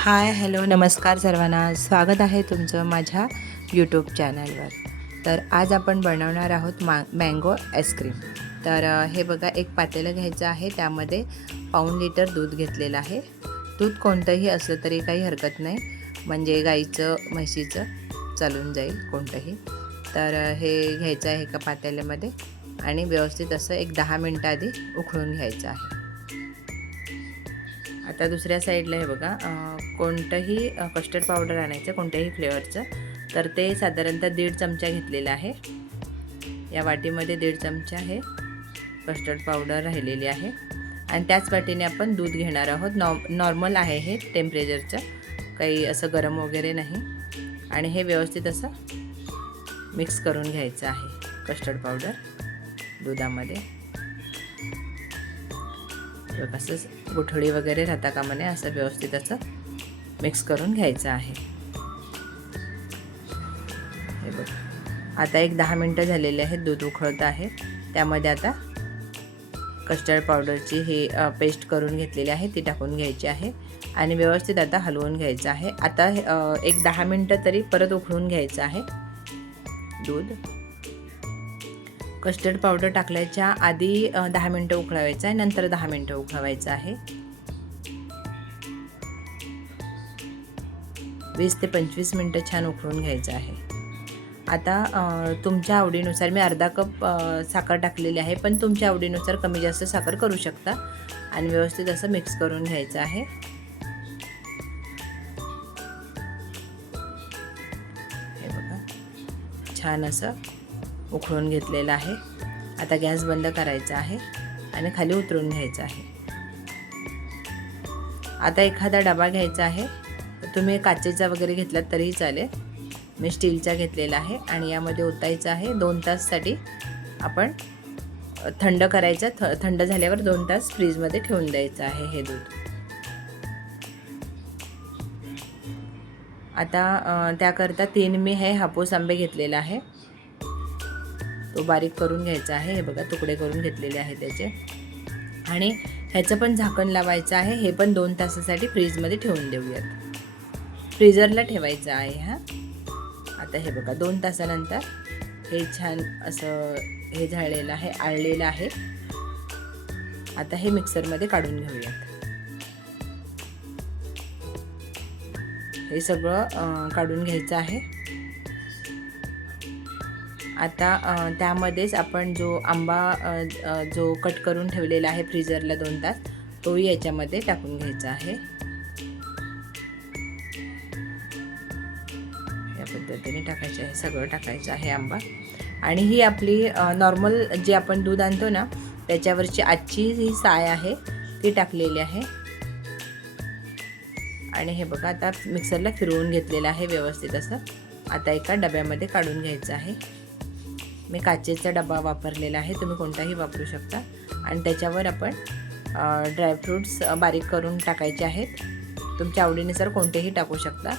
Hi hello नमस्कार सर्वांना, स्वागत आहे तुमचं माझ्या यूट्यूब चॅनलवर। तर आज आपण बनवणार आहोत मँगो आईस्क्रीम। तर हे बघा, एक पातेलं घ्यायचं आहे, त्यामध्ये पाऊण लिटर दूध घेतलेलं आहे। दूध कोणतंही असलं तरी काही हरकत नाही, म्हणजे गाईचं म्हशीचं चालून जाईल कोणतंही। तर हे घ्यायचं आहे एका पातेल्यामध्ये आणि व्यवस्थित असं एक 10 मिनिटं आधी उकळून घ्यायचं आहे। आता दुसऱ्या साईडला हे बघा, कोणतंही कस्टर्ड पावडर आणायचं कोणत्याही फ्लेवरचं। तर ते साधारणतः 1.5 चमचा घेतलेला आहे। या वाटीमध्ये 1.5 चमचा हे कस्टर्ड पावडर राहिलेली आहे आणि त्याच वाटीने आपण दूध घेणार आहोत। नॉर्मल आहे हे टेम्परेचरचं, काही असं गरम वगैरे नाही। आणि हे व्यवस्थित असं मिक्स करून घ्यायचं आहे कस्टर्ड पावडर दुधामध्ये। कसं गुठळी वगैरे राहता कामा नये, असं व्यवस्थित असं मिक्स करून घ्यायचं आहे। हे बघ, आता एक 10 मिनिटं झालेले आहेत, दूध उकळत आहे। त्यामध्ये आता कस्टर्ड पावडरची ही पेस्ट करून घेतलेली आहे ती टाकून घ्यायची आहे आणि व्यवस्थित आता हलवून घ्यायचं आहे। आता एक 10 मिनिटं तरी परत उकळून घ्यायचं आहे दूध। कस्टर्ड पावडर टाकल्याच्या आधी 10 मिनिटं उकळवायचं आहे, नंतर 10 मिनिटं उकळवायचं आहे। 20 ते 25 मिनिटं छान उकळून घ्यायचं आहे। आता तुमच्या आवडीनुसार मी अर्धा कप साखर टाकलेली आहे, पण तुमच्या आवडीनुसार कमी जास्त साखर करू शकता आणि व्यवस्थित असं मिक्स करून घ्यायचं आहे। हे बघा, छान असं उकळून घेतलेलं आहे। आता गॅस बंद करायचा आहे आणि खाली उतरून घ्यायचं आहे। आता एखादा डबा घ्यायचा आहे, तुम्ही काचेचा वगैरे घेतलात तरीही चालेल। मी स्टीलचा घेतलेला आहे आणि यामध्ये ओतायचं आहे। 2 ताससाठी आपण थंड करायचं। थंड झाल्यावर 2 तास फ्रीजमध्ये ठेवून द्यायचं आहे हे दूध। आता त्याकरता 3 मी हे हापूस आंबे घेतलेला आहे, तो बारीक करून घ्यायचा आहे। हे बघा, तुकडे करून घेतलेले आहे त्याचे। आणि ह्याचं पण झाकण लावायचं आहे। हे पण 2 तासासाठी फ्रीजमध्ये ठेवून देऊयात, फ्रीजरला ठेवायचं आहे हा। आता हे बघा, 2 तासानंतर हे छान असं हे झालेलं आहे, आळलेलं आहे। आता हे मिक्सरमध्ये काढून घेऊयात। हे सगळं काढून घ्यायचं आहे। आता त्यामध्येच आपण जो आंबा जो कट करून ठेवलेला आहे फ्रीजरला 2 तास, तोही याच्यामध्ये टाकून घ्यायचा आहे। या पद्धतीने टाकायचं आहे, सगळं टाकायचं आहे आंबा। आणि ही आपली नॉर्मल जे आपण दूध आणतो ना, त्याच्यावरची आजची ही साय आहे ती टाकलेली आहे। आणि हे बघा, आता मिक्सरला फिरवून घेतलेलं आहे व्यवस्थित असं। आता एका डब्यामध्ये काढून घ्यायचं आहे। मी काचेचा डबा वापरलेला आहे, तुम्ही कोणताही वापरू शकता। आणि त्याच्यावर आपण ड्रायफ्रूट्स बारीक करून टाकायचे आहेत, तुमच्या आवडीनुसार कोणतेही टाकू शकता।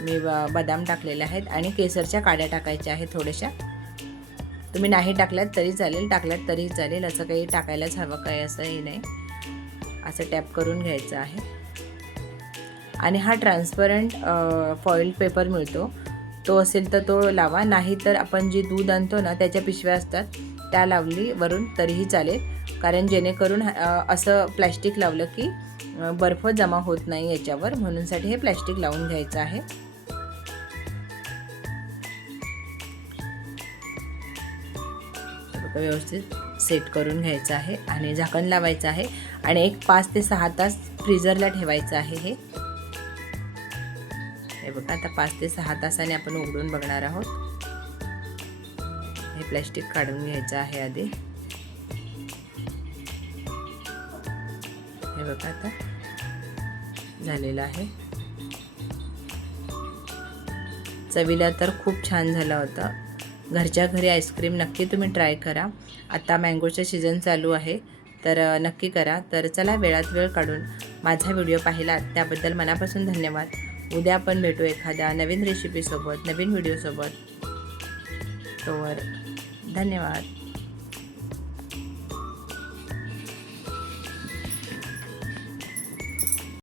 मी बदाम टाकलेले आहेत आणि केसरच्या काड्या टाकायच्या आहेत थोड्याशा। तुम्ही नाही टाकल्यात तरी चालेल, टाकल्यात तरीही चालेल, असं काही टाकायलाच हवं काही असंही नाही। असं टॅप करून घ्यायचं आहे। आणि हा ट्रान्सपरंट फॉईल पेपर मिळतो, तो असेल तर तो लावा, नाही तर आपण जे दूध आणतो ना त्याच्या पिशव्या असतात त्या लावली वरून तरीही चालेल, कारण जेणेकरून असं प्लॅस्टिक लावलं की बर्फ जमा होत नाही याच्यावर, म्हणूनसाठी हे प्लॅस्टिक लावून घ्यायचं आहे। व्यवस्थित सेट करून घ्यायचं आहे आणि झाकण लावायचं आहे आणि एक 5 ते 6 तास फ्रीजरला ठेवायचं आहे हे बघा, आता 5 ते 6 तासाने आपण उघडून बघणार आहोत। हे प्लॅस्टिक काढून घ्यायचं आहे आधी। हे बघा, आता झालेलं आहे। चवीला तर खूप छान झाला होता। घरच्या घरी आईस्क्रीम नक्की तुम्ही ट्राय करा। आता मँगोचा सीझन चालू आहे, तर नक्की करा। तर चला, वेळात वेळ काढून माझा व्हिडिओ पाहिला त्याबद्दल मनापासून धन्यवाद। उद्या आपण भेटू एखाद्या नवीन रेसिपीसोबत, नवीन व्हिडिओसोबत। तोवर धन्यवाद।